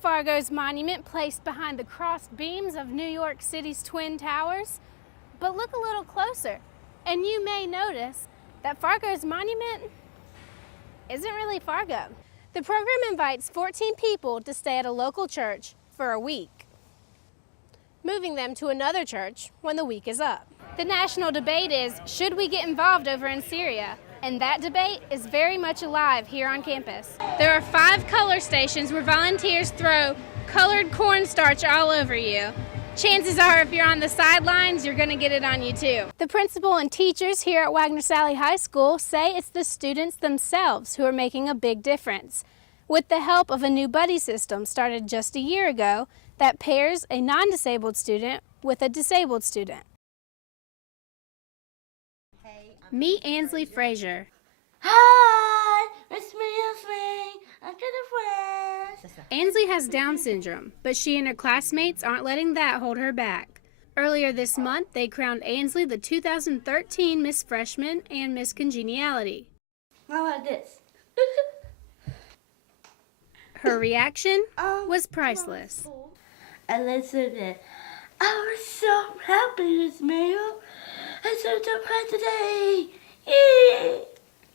Fargo's monument placed behind the crossed beams of New York City's Twin Towers. But look a little closer, and you may notice that Fargo's monument isn't really Fargo. The program invites 14 people to stay at a local church for a week, moving them to another church when the week is up. The national debate is, should we get involved over in Syria? And that debate is very much alive here on campus. There are 5 color stations where volunteers throw colored cornstarch all over you. Chances are if you're on the sidelines, you're going to get it on you too. The principal and teachers here at Wagner-Salley High School say it's the students themselves who are making a big difference. With the help of a new buddy system started just a year ago that pairs a non-disabled student with a disabled student. Meet Ansley Frazier. Hi, it's me, Ansley. I'm to the friends. Ansley has Down syndrome, but she and her classmates aren't letting that hold her back. Earlier this month, they crowned Ansley the 2013 Miss Freshman and Miss Congeniality. How about this? Her reaction was priceless. I listened to it. I was so happy, Miss Mayo. I said the president.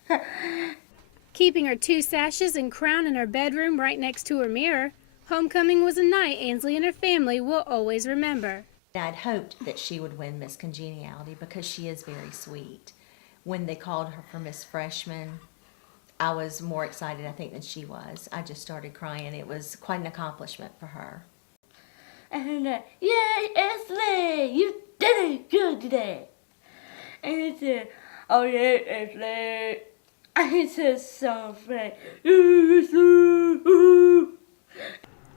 Yay! Keeping her 2 sashes and crown in her bedroom right next to her mirror, homecoming was a night Ansley and her family will always remember. I'd hoped that she would win Miss Congeniality because she is very sweet. When they called her for Miss Freshman, I was more excited, I think, than she was. I just started crying. It was quite an accomplishment for her. And yay, Ansley! You did it good today. And he said, oh yeah, Ansley. And he said so funny.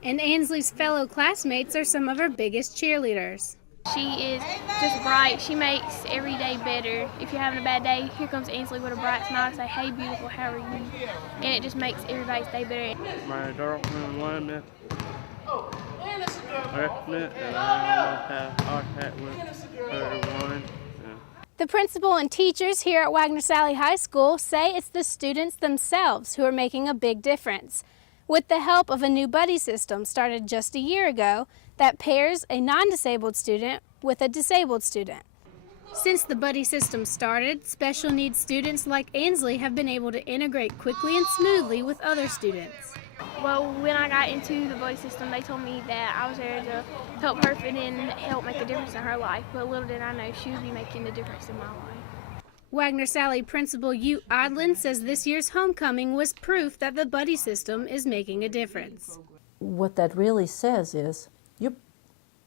And Ansley's fellow classmates are some of her biggest cheerleaders. She is just bright. She makes every day better. If you're having a bad day, here comes Ansley with a bright smile and say, hey, beautiful, how are you? And it just makes everybody's day better. My girlfriend wanted me, and I have contact with everyone. The principal and teachers here at Wagner-Salley High School say it's the students themselves who are making a big difference. With the help of a new buddy system started just a year ago that pairs a non-disabled student with a disabled student. Since the buddy system started, special needs students like Ansley have been able to integrate quickly and smoothly with other students. Well, when I got into the buddy system, they told me that I was there to help her fit in and help make a difference in her life. But little did I know she would be making the difference in my life. Wagner-Salley Principal Ute Odlin says this year's homecoming was proof that the buddy system is making a difference. What that really says is you're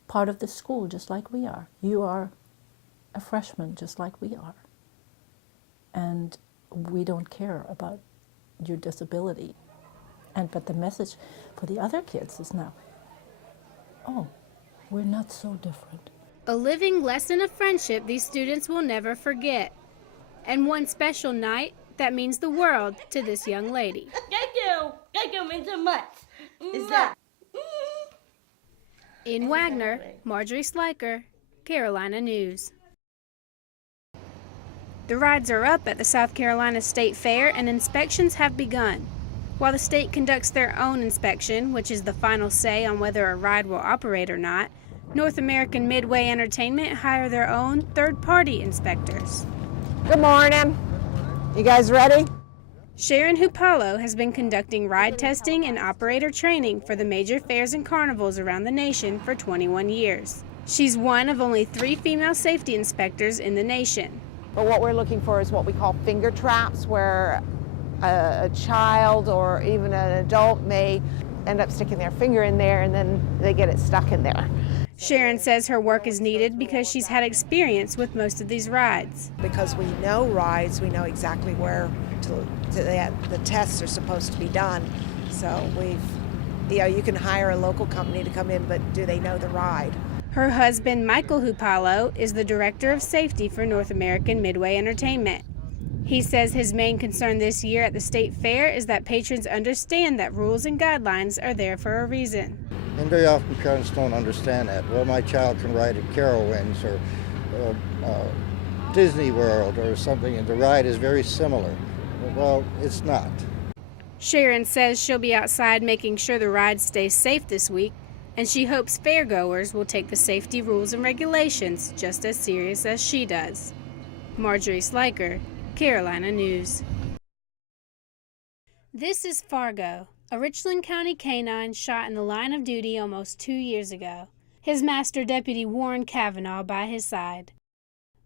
part of the school just like we are. You are a freshman just like we are. And we don't care about your disability. But the message for the other kids is now, oh, we're not so different. A living lesson of friendship these students will never forget. And one special night that means the world to this young lady. Thank you. Thank you means so much. Is that? In Wagner, Marjorie Sliker, Carolina News. The rides are up at the South Carolina State Fair and inspections have begun. While the state conducts their own inspection, which is the final say on whether a ride will operate or not, North American Midway Entertainment hire their own third-party inspectors. Good morning. You guys ready? Sharon Hupalo has been conducting ride testing and operator training for the major fairs and carnivals around the nation for 21 years. She's one of only 3 female safety inspectors in the nation. But what we're looking for is what we call finger traps, where a child or even an adult may end up sticking their finger in there and then they get it stuck in there. Sharon says her work is needed because she's had experience with most of these rides. Because we know rides, we know exactly where the tests are supposed to be done. So you can hire a local company to come in, but do they know the ride? Her husband, Michael Hupalo, is the Director of Safety for North American Midway Entertainment. He says his main concern this year at the state fair is that patrons understand that rules and guidelines are there for a reason. And very often parents don't understand that. Well, my child can ride at Carowinds or Disney World or something, and the ride is very similar. Well, it's not. Sharon says she'll be outside making sure the ride stays safe this week, and she hopes fairgoers will take the safety rules and regulations just as serious as she does. Marjorie Sliker, Carolina News. This is Fargo, a Richland County canine shot in the line of duty almost 2 years ago. His master deputy Warren Cavanaugh by his side.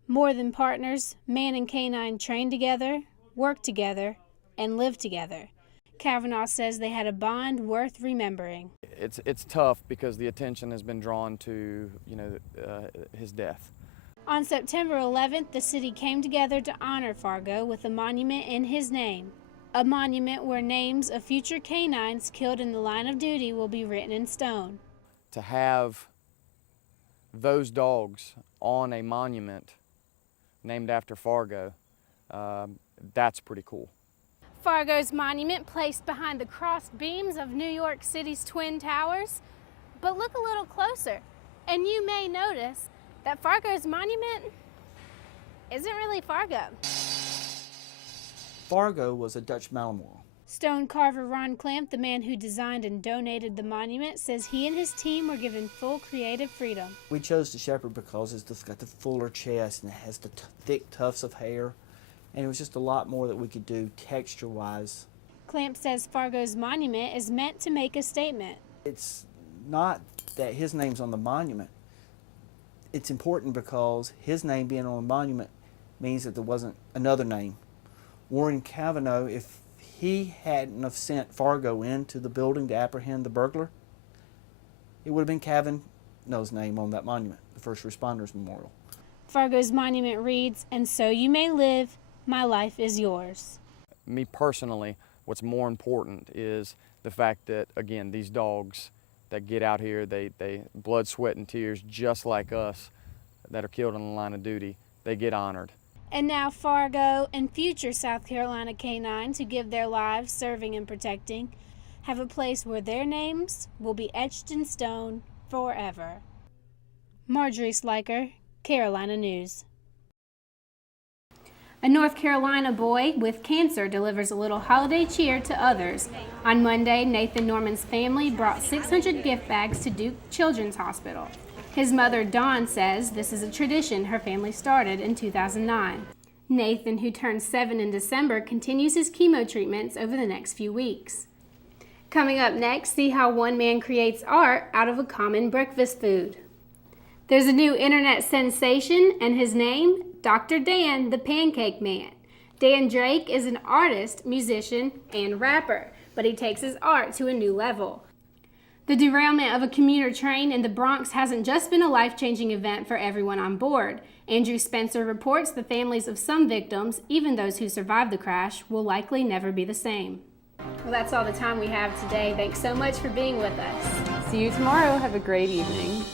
More than partners, man and canine train together, work together, and live together. Cavanaugh says they had a bond worth remembering. It's tough because the attention has been drawn to, his death. On September 11th, the city came together to honor Fargo with a monument in his name. A monument where names of future canines killed in the line of duty will be written in stone. To have those dogs on a monument named after Fargo, that's pretty cool. Fargo's monument placed behind the crossed beams of New York City's Twin Towers. But look a little closer, and you may notice that Fargo's monument isn't really Fargo. Fargo was a Dutch Malinois. Stone carver Ron Clamp, the man who designed and donated the monument, says he and his team were given full creative freedom. We chose the shepherd because it's just got the fuller chest and it has the thick tufts of hair. And it was just a lot more that we could do texture-wise. Clamp says Fargo's monument is meant to make a statement. It's not that his name's on the monument. It's important because his name being on the monument means that there wasn't another name. Warren Cavanaugh, if he hadn't have sent Fargo into the building to apprehend the burglar, it would have been Cavanaugh's name on that monument, the First Responders Memorial. Fargo's monument reads, "And so you may live, my life is yours." Me personally, what's more important is the fact that, again, these dogs that get out here, they blood, sweat, and tears, just like us, that are killed on the line of duty, they get honored. And now Fargo and future South Carolina canines who give their lives serving and protecting have a place where their names will be etched in stone forever. Marjorie Sliker, Carolina News. A North Carolina boy with cancer delivers a little holiday cheer to others. On Monday, Nathan Norman's family brought 600 gift bags to Duke Children's Hospital. His mother, Dawn, says this is a tradition her family started in 2009. Nathan, who turned 7 in December, continues his chemo treatments over the next few weeks. Coming up next, see how one man creates art out of a common breakfast food. There's a new internet sensation, and his name, Dr. Dan, the Pancake Man. Dan Drake is an artist, musician, and rapper, but he takes his art to a new level. The derailment of a commuter train in the Bronx hasn't just been a life-changing event for everyone on board. Andrew Spencer reports the families of some victims, even those who survived the crash, will likely never be the same. Well, that's all the time we have today. Thanks so much for being with us. See you tomorrow. Have a great evening.